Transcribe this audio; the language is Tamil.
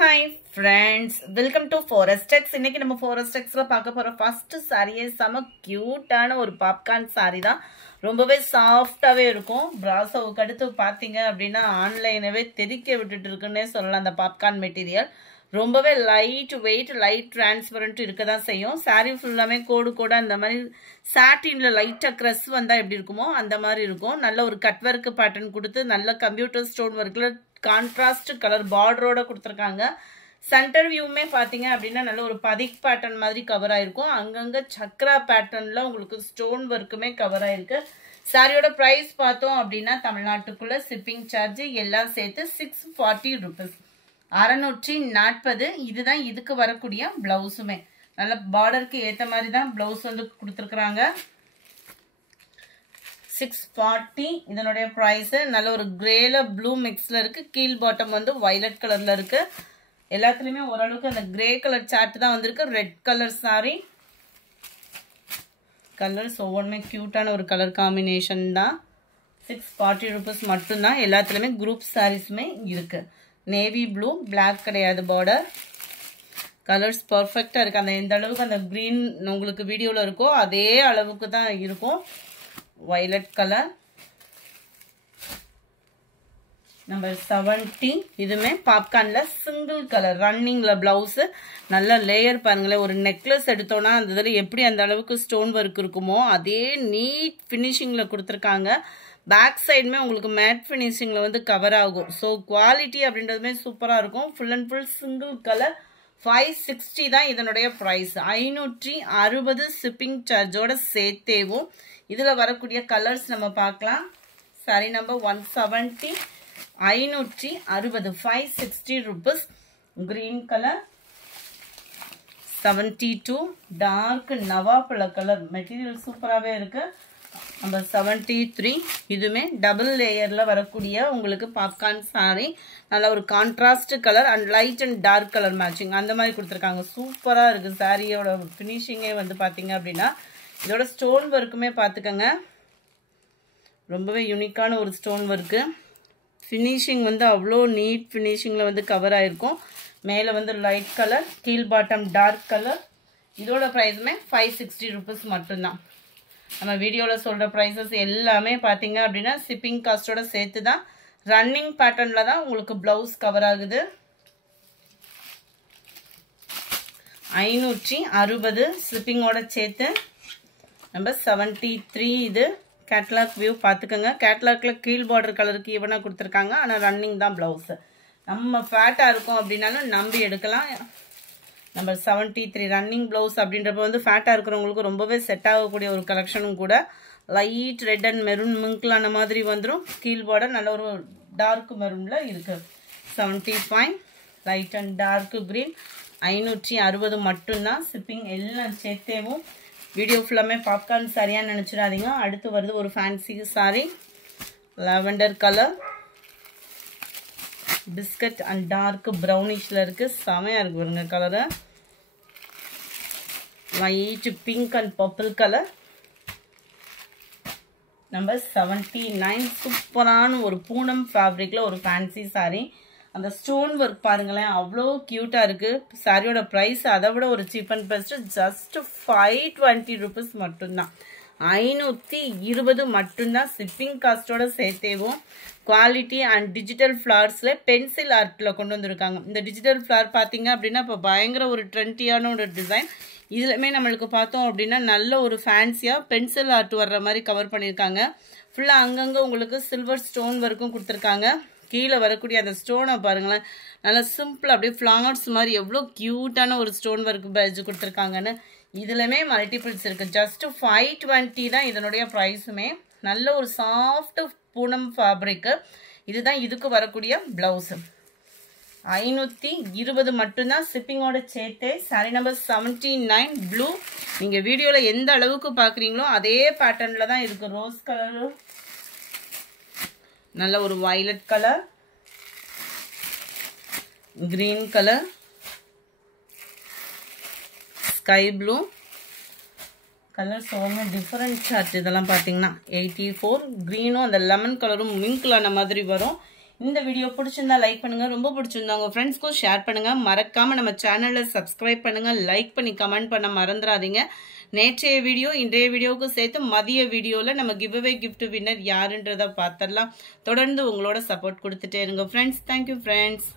Hi friends, welcome to Forestex. இன்னைக்கு நம்ம Forestexல பார்க்க போற first saree செம கியூட்டான ஒரு பாப்கார்ன் saree தான். ரொம்பவே சாஃப்ட்டாவே இருக்கும். பிராசோவுக்கு அடுத்து பாத்தீங்க அப்படினா ஆன்லைனவே தெறிக்க விட்டுட்டு இருக்குன்னே சொல்லலாம் அந்த பாப்கார்ன் மெட்டீரியல். ரொம்பவே லைட் வெயிட், லைட் டிரான்ஸ்பரண்ட் இருக்க தான் செய்யும். saree ஃபுல்லாமே கோடு அந்த மாதிரி சாட்டின்ல லைட்டா கிரஸ் வந்தா எப்படி இருக்குமோ அந்த மாதிரி இருக்கும். நல்ல ஒரு கட் வர்க் பேட்டர்ன் கொடுத்து நல்ல கம்ப்யூட்டர் ஸ்டோன் வர்க்ல கான்ட்ராஸ்ட் கலர் பார்டரோட கொடுத்துருக்காங்க. சென்டர் வியூமே பார்த்தீங்க அப்படின்னா நல்ல ஒரு பதிக் பேட்டர்ன் மாதிரி கவர் ஆயிருக்கும். அங்கங்க சக்ரா பேட்டர்ன்ல உங்களுக்கு ஸ்டோன் ஒர்க்குமே கவர் ஆயிருக்கு. சாரியோட பிரைஸ் பார்த்தோம் அப்படின்னா தமிழ்நாட்டுக்குள்ள ஷிப்பிங் சார்ஜ் எல்லாம் சேர்த்து 640 rupees, 640. இதுதான் இதுக்கு வரக்கூடிய பிளவுஸுமே நல்ல பார்டருக்கு ஏற்ற மாதிரி தான் பிளவுஸ் வந்து கொடுத்துருக்குறாங்க. 640 இதனுடைய பிரைஸ். நல்ல ஒரு கிரேல ப்ளூ மிக்ஸ்ல இருக்கு. கீழ் பாட்டம் வந்து வயலட் கலர்ல இருக்கு. எல்லாத்துலயுமே ஓரளவுக்கு அந்த கிரே கலர் சார்ட் தான் வந்திருக்கு. ரெட் கலர் சாரி கலர்ஸ் ஒவ்வொன்றுமே கியூட்டான ஒரு கலர் காம்பினேஷன் தான். 640 rupees மட்டும்தான். எல்லாத்துலயுமே குரூப் சாரீஸுமே இருக்கு. நேவி ப்ளூ, பிளாக் கிடையாது பார்டர். கலர்ஸ் பர்ஃபெக்டா இருக்கு. அந்த எந்த அளவுக்கு அந்த கிரீன் உங்களுக்கு வீடியோல இருக்கோ அதே அளவுக்கு தான் இருக்கும். Violet colour number 70. இதுமே பாப்கார்ன்ல சிங்கிள் கலர் ரன்னிங்ல பிளவுஸ். நல்ல லேயர் பாருங்களேன். ஒரு நெக்லஸ் எடுத்தோம்னா அந்த இதுல எப்படி அந்த அளவுக்கு ஸ்டோன் ஒர்க் இருக்குமோ அதே நீட் பினிஷிங்ல கொடுத்துருக்காங்க. பேக் சைடுமே உங்களுக்கு மேட் பினிஷிங்ல வந்து கவர் ஆகும். ஸோ குவாலிட்டி அப்படின்றதுமே சூப்பரா இருக்கும். Full and full single colour. 560 தான் இதனுடைய பிரைஸ். 560 ஷிப்பிங் சார்ஜோட சேர்த்தேவும். இதுல வரக்கூடிய கலர்ஸ் நம்ம பார்க்கலாம். Sari number 170, 560, 560 rupees. Green colour 72, dark நவாப்பழ கலர். மெட்டீரியல் சூப்பராகவே இருக்கு. நம்பர் 73. இதுவுமே டபுள் லேயர்ல வரக்கூடிய உங்களுக்கு பாப்கார்ன் சாரி. நல்ல ஒரு contrast colour and light and dark colour matching அந்த மாதிரி கொடுத்துருக்காங்க. சூப்பரா இருக்கு. சாரியோட பினிஷிங்கே வந்து பாத்தீங்க அப்படின்னா இதோட ஸ்டோன் ஒர்க்குமே பார்த்துக்கங்க. ரொம்பவே யூனிக்கான ஒரு ஸ்டோன் ஒர்க்கு. ஃபினிஷிங் வந்து அவ்வளோ நீட் ஃபினிஷிங்கில் வந்து கவர் ஆகிருக்கும். மேலே வந்து லைட் கலர், கீழ் பாட்டம் டார்க் கலர். இதோட ப்ரைஸுமே 560 rupees மட்டும்தான். நம்ம வீடியோவில் சொல்கிற ப்ரைஸஸ் எல்லாமே பார்த்தீங்க அப்படின்னா ஷிப்பிங் காஸ்ட்டோட சேர்த்து தான். ரன்னிங் பேட்டர்னில் தான் உங்களுக்கு ப்ளவுஸ் கவர் ஆகுது. 560 ஷிப்பிங்கோட சேர்த்து. நம்பர் 73. இது கேட்லாக் வியூ பார்த்துக்கோங்க. கேட்லாக்ல கீழ் பார்டர் கலருக்கு ஈவனாக கொடுத்துருக்காங்க. ஆனால் ரன்னிங் தான் பிளவுஸ். நம்ம ஃபேட்டாக இருக்கும் அப்படின்னாலும் நம்பி எடுக்கலாம். நம்பர் 73 ரன்னிங் பிளவுஸ் அப்படின்றப்ப வந்து ஃபேட்டாக இருக்கிறவங்களுக்கு ரொம்பவே செட் ஆகக்கூடிய ஒரு கலெக்ஷனும் கூட. லைட் ரெட் அண்ட் மெரூன் மிங்க்லான மாதிரி வந்துடும். கீழ் பார்டர் நல்ல ஒரு டார்க் மெரூனில் இருக்கு. 75 லைட் அண்ட் டார்க் கிரீன். 560 மட்டும்தான். ஷிப்பிங் எல்லாம் சேர்த்தேவும். வீடியோ ஃபுல்லாமே பாப்கார்ன் சாரியான்னு நினச்சிடாதீங்க. அடுத்து வருது ஒரு fancy sari. Lavender colour, biscuit and dark ப்ரௌனிஷ்ல இருக்கு. செமையா இருக்கு பாருங்க colour. Light pink and purple colour. Number 79. சூப்பரான ஒரு பூனம் ஃபேப்ரிக்ல ஒரு ஃபேன்சி சாரி. அந்த ஸ்டோன் ஒர்க் பாருங்களேன், அவ்வளோ கியூட்டா இருக்கு. சாரியோட பிரைஸ் அதை விட ஒரு cheap and best. Just 520 rupees மட்டும்தான். 520 மட்டும்தான். ஷிப்பிங் காஸ்டோட சேர்த்தேவும். குவாலிட்டி அண்ட் டிஜிட்டல் ஃபிளார்ஸ்ல பென்சில் ஆர்ட்ல கொண்டு வந்திருக்காங்க. இந்த டிஜிட்டல் ஃபிளார் பார்த்தீங்க அப்படின்னா இப்போ பயங்கர ஒரு ட்ரெண்டியான ஒரு டிசைன். இதுலமே நம்மளுக்கு பார்த்தோம் அப்படின்னா நல்ல ஒரு ஃபேன்சியா பென்சில் ஆர்ட் வர்ற மாதிரி கவர் பண்ணியிருக்காங்க. ஃபுல்லா அங்கங்க உங்களுக்கு சில்வர் ஸ்டோன் ஒர்க்கும் கொடுத்துருக்காங்க. கீழே வரக்கூடிய அந்த ஸ்டோனை பாருங்களேன், நல்லா சிம்பிள் அப்படியே ஃப்ளார்ஸ் மாதிரி எவ்வளோ கியூட்டான ஒரு ஸ்டோன் ஒர்க் பேட்ச் கொடுத்துருக்காங்கன்னு. இதுலமே மல்டிபிள்ஸ் இருக்கு. ஜஸ்ட் 520 தான் இதனுடைய ப்ரைஸுமே. நல்ல ஒரு சாஃப்ட் பூனம் ஃபேப்ரிக். இதுதான் இதுக்கு வரக்கூடிய பிளவுஸ். 520 மட்டும்தான் ஷிப்பிங்கோட சேர்த்தே. Sorry number 79 blue. நீங்க வீடியோல எந்த அளவுக்கு பாக்குறீங்களோ அதே பேட்டர்ன்ல தான் இருக்கு. ரோஸ் கலர், நல்ல ஒரு violet colour, green colour, sky blue colours எல்லாமே டிஃபரெண்ட் சார்ட். இதெல்லாம் பார்த்தீங்கன்னா 84 கிரீனும் அந்த லெமன் கலரும் மிங்க்லான மாதிரி வரும். இந்த வீடியோ பிடிச்சிருந்தா லைக் பண்ணுங்க, ரொம்ப பிடிச்சிருந்தா உங்க ஃப்ரெண்ட்ஸ்க்கும் ஷேர் பண்ணுங்க. மறக்காம நம்ம சேனலை சப்ஸ்கிரைப் பண்ணுங்க, லைக் பண்ணி கமெண்ட் பண்ண மறந்துடாதீங்க. நேற்றைய வீடியோ இன்றைய வீடியோவுக்கு சேர்த்து மதிய வீடியோல நம்ம கிவ்அவே கிஃப்ட் வின்னர் யாருன்றத பார்த்துடலாம். தொடர்ந்து உங்களோட சப்போர்ட் கொடுத்துட்டே இருங்க ஃப்ரெண்ட்ஸ். Thank you friends.